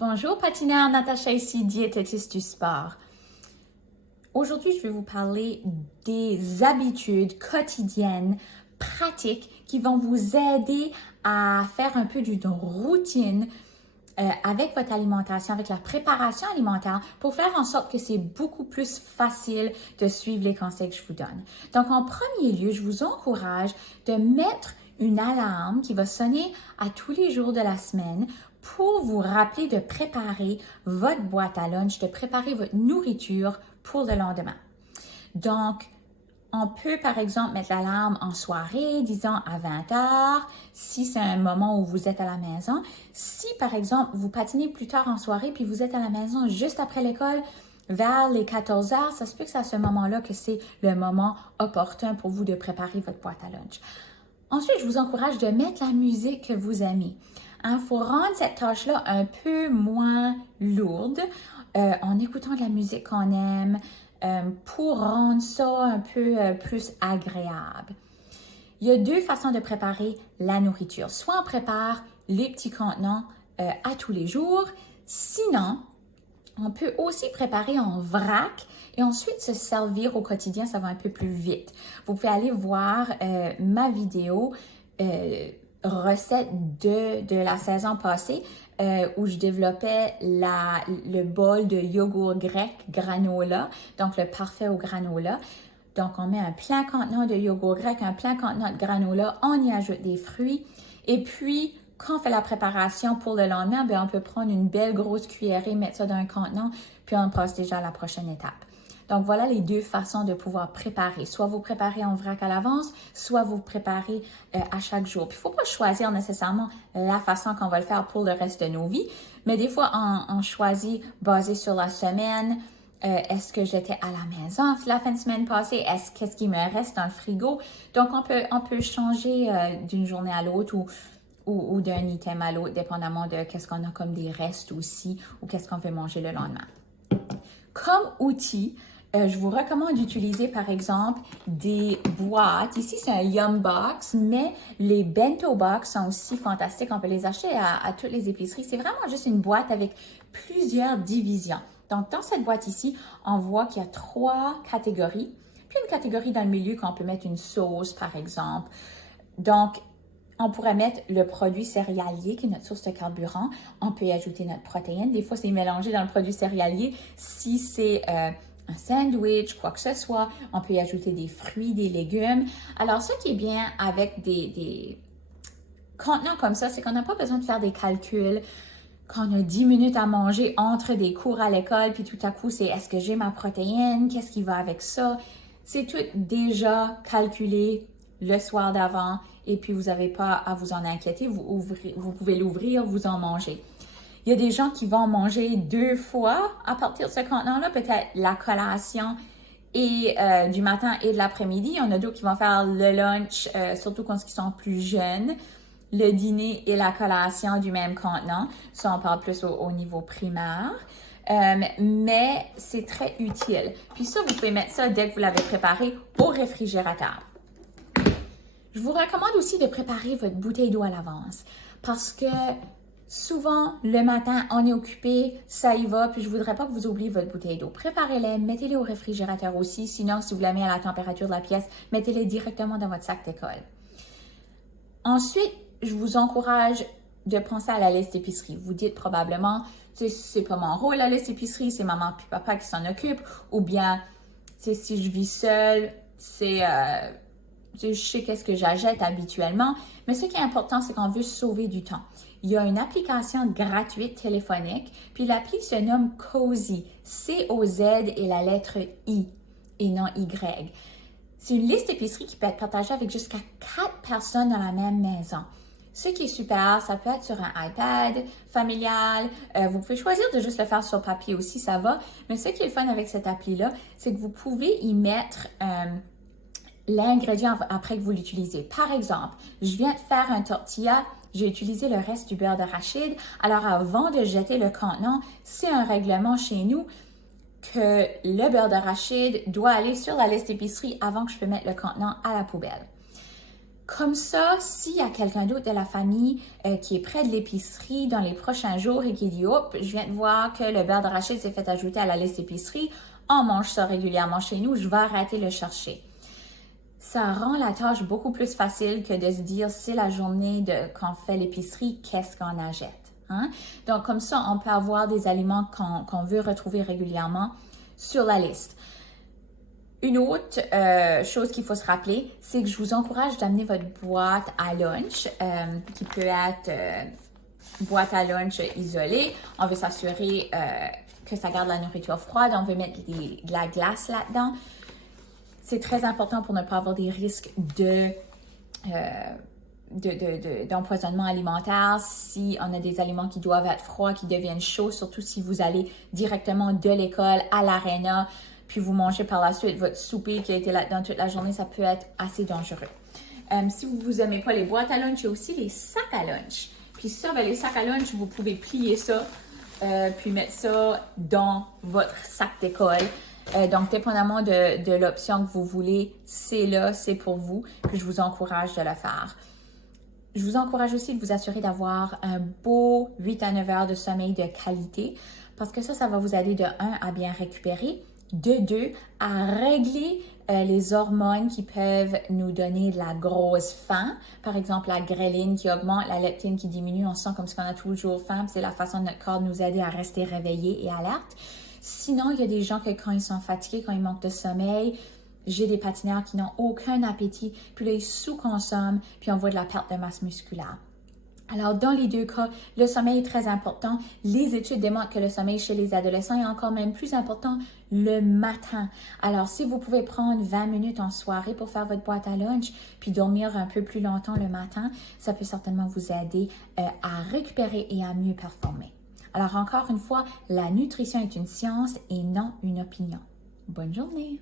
Bonjour patineur, Natacha ici, diététiste du sport. Aujourd'hui, je vais vous parler des habitudes quotidiennes, pratiques qui vont vous aider à faire un peu d'une routine avec votre alimentation, avec la préparation alimentaire pour faire en sorte que c'est beaucoup plus facile de suivre les conseils que je vous donne. Donc, en premier lieu, je vous encourage de mettre une alarme qui va sonner à tous les jours de la semaine pour vous rappeler de préparer votre boîte à lunch, de préparer votre nourriture pour le lendemain. Donc, on peut, par exemple, mettre l'alarme en soirée, disons à 20 heures, si c'est un moment où vous êtes à la maison. Si, par exemple, vous patinez plus tard en soirée, puis vous êtes à la maison juste après l'école, vers les 14 heures, ça se peut que c'est à ce moment-là que c'est le moment opportun pour vous de préparer votre boîte à lunch. Ensuite, je vous encourage de mettre la musique que vous aimez. Il faut rendre cette tâche-là un peu moins lourde en écoutant de la musique qu'on aime pour rendre ça un peu plus agréable. Il y a deux façons de préparer la nourriture. Soit on prépare les petits contenants à tous les jours. Sinon, on peut aussi préparer en vrac et ensuite se servir au quotidien, ça va un peu plus vite. Vous pouvez aller voir ma vidéo recette de la saison passée où je développais le bol de yogourt grec granola, donc le parfait au granola. Donc, on met un plein contenant de yogourt grec, un plein contenant de granola, on y ajoute des fruits et puis quand on fait la préparation pour le lendemain, bien, on peut prendre une belle grosse cuillerée, mettre ça dans un contenant, puis on passe déjà à la prochaine étape. Donc, voilà les deux façons de pouvoir préparer. Soit vous préparez en vrac à l'avance, soit vous préparez à chaque jour. Puis, il ne faut pas choisir nécessairement la façon qu'on va le faire pour le reste de nos vies, mais des fois, on choisit basé sur la semaine. Est-ce que j'étais à la maison la fin de semaine passée? Qu'est-ce qui me reste dans le frigo? Donc, on peut changer d'une journée à l'autre ou d'un item à l'autre, dépendamment de qu'est-ce qu'on a comme des restes aussi ou qu'est-ce qu'on veut manger le lendemain. Comme outil, je vous recommande d'utiliser par exemple des boîtes. Ici, c'est un Yum Box, mais les Bento Box sont aussi fantastiques. On peut les acheter à toutes les épiceries. C'est vraiment juste une boîte avec plusieurs divisions. Donc, dans cette boîte ici, on voit qu'il y a 3 catégories. Puis une catégorie dans le milieu qu'on peut mettre une sauce, par exemple. Donc, on pourrait mettre le produit céréalier, qui est notre source de carburant. On peut y ajouter notre protéine. Des fois, c'est mélangé dans le produit céréalier. Si c'est un sandwich, quoi que ce soit, on peut y ajouter des fruits, des légumes. Alors, ce qui est bien avec des contenants comme ça, c'est qu'on n'a pas besoin de faire des calculs. Quand on a 10 minutes à manger entre des cours à l'école, puis tout à coup, c'est est-ce que j'ai ma protéine? Qu'est-ce qui va avec ça? C'est tout déjà calculé le soir d'avant et puis vous n'avez pas à vous en inquiéter. Vous pouvez l'ouvrir, vous en manger. Il y a des gens qui vont manger 2 fois à partir de ce contenant-là, peut-être la collation et du matin et de l'après-midi. Il y en a d'autres qui vont faire le lunch, surtout quand ils sont plus jeunes, le dîner et la collation du même contenant. Ça, on parle plus au niveau primaire. Mais c'est très utile. Puis ça, vous pouvez mettre ça dès que vous l'avez préparé au réfrigérateur. Je vous recommande aussi de préparer votre bouteille d'eau à l'avance parce que souvent, le matin, on est occupé, ça y va, puis je ne voudrais pas que vous oubliez votre bouteille d'eau. Préparez-les, mettez-les au réfrigérateur aussi. Sinon, si vous la mettez à la température de la pièce, mettez-les directement dans votre sac d'école. Ensuite, je vous encourage de penser à la liste d'épicerie. Vous dites probablement, c'est pas mon rôle la liste d'épicerie, c'est maman puis papa qui s'en occupent. Ou bien, si je vis seule, je sais qu'est-ce que j'achète habituellement. Mais ce qui est important, c'est qu'on veut sauver du temps. Il y a une application gratuite téléphonique, puis l'appli se nomme Cozy, C-O-Z et la lettre I et non Y. C'est une liste d'épicerie qui peut être partagée avec jusqu'à 4 personnes dans la même maison. Ce qui est super, ça peut être sur un iPad familial. Vous pouvez choisir de juste le faire sur papier aussi, ça va. Mais ce qui est le fun avec cette appli-là, c'est que vous pouvez y mettre l'ingrédient après que vous l'utilisez. Par exemple, je viens de faire un tortilla, j'ai utilisé le reste du beurre d'arachide. Alors, avant de jeter le contenant, c'est un règlement chez nous que le beurre d'arachide doit aller sur la liste d'épicerie avant que je peux mettre le contenant à la poubelle. Comme ça, s'il y a quelqu'un d'autre de la famille qui est près de l'épicerie dans les prochains jours et qui dit « Oh, je viens de voir que le beurre d'arachide s'est fait ajouter à la liste d'épicerie, on mange ça régulièrement chez nous, je vais arrêter de le chercher. » Ça rend la tâche beaucoup plus facile que de se dire « C'est la journée qu'on fait l'épicerie, qu'est-ce qu'on achète? » Hein? Donc, comme ça, on peut avoir des aliments qu'on veut retrouver régulièrement sur la liste. Une autre chose qu'il faut se rappeler, c'est que je vous encourage d'amener votre boîte à lunch, qui peut être boîte à lunch isolée. On veut s'assurer que ça garde la nourriture froide. On veut mettre de la glace là-dedans. C'est très important pour ne pas avoir des risques d'empoisonnement alimentaire. Si on a des aliments qui doivent être froids, qui deviennent chauds, surtout si vous allez directement de l'école à l'aréna, puis vous mangez par la suite votre souper qui a été là-dedans toute la journée, ça peut être assez dangereux. Si vous n'aimez pas les boîtes à lunch, il y a aussi les sacs à lunch. Puis ça, les sacs à lunch, vous pouvez plier ça, puis mettre ça dans votre sac d'école. Donc, dépendamment de l'option que vous voulez, c'est là, c'est pour vous, puis je vous encourage de le faire. Je vous encourage aussi de vous assurer d'avoir un beau 8 à 9 heures de sommeil de qualité, parce que ça va vous aider de 1 à bien récupérer, de 2 à régler les hormones qui peuvent nous donner de la grosse faim. Par exemple, la gréline qui augmente, la leptine qui diminue. On sent comme si on a toujours faim. C'est la façon de notre corps de nous aider à rester réveillés et alertes. Sinon, il y a des gens que quand ils sont fatigués, quand ils manquent de sommeil, j'ai des patineurs qui n'ont aucun appétit, puis là, ils sous-consomment, puis on voit de la perte de masse musculaire. Alors, dans les deux cas, le sommeil est très important. Les études démontrent que le sommeil chez les adolescents est encore même plus important le matin. Alors, si vous pouvez prendre 20 minutes en soirée pour faire votre boîte à lunch, puis dormir un peu plus longtemps le matin, ça peut certainement vous aider à récupérer et à mieux performer. Alors, encore une fois, la nutrition est une science et non une opinion. Bonne journée!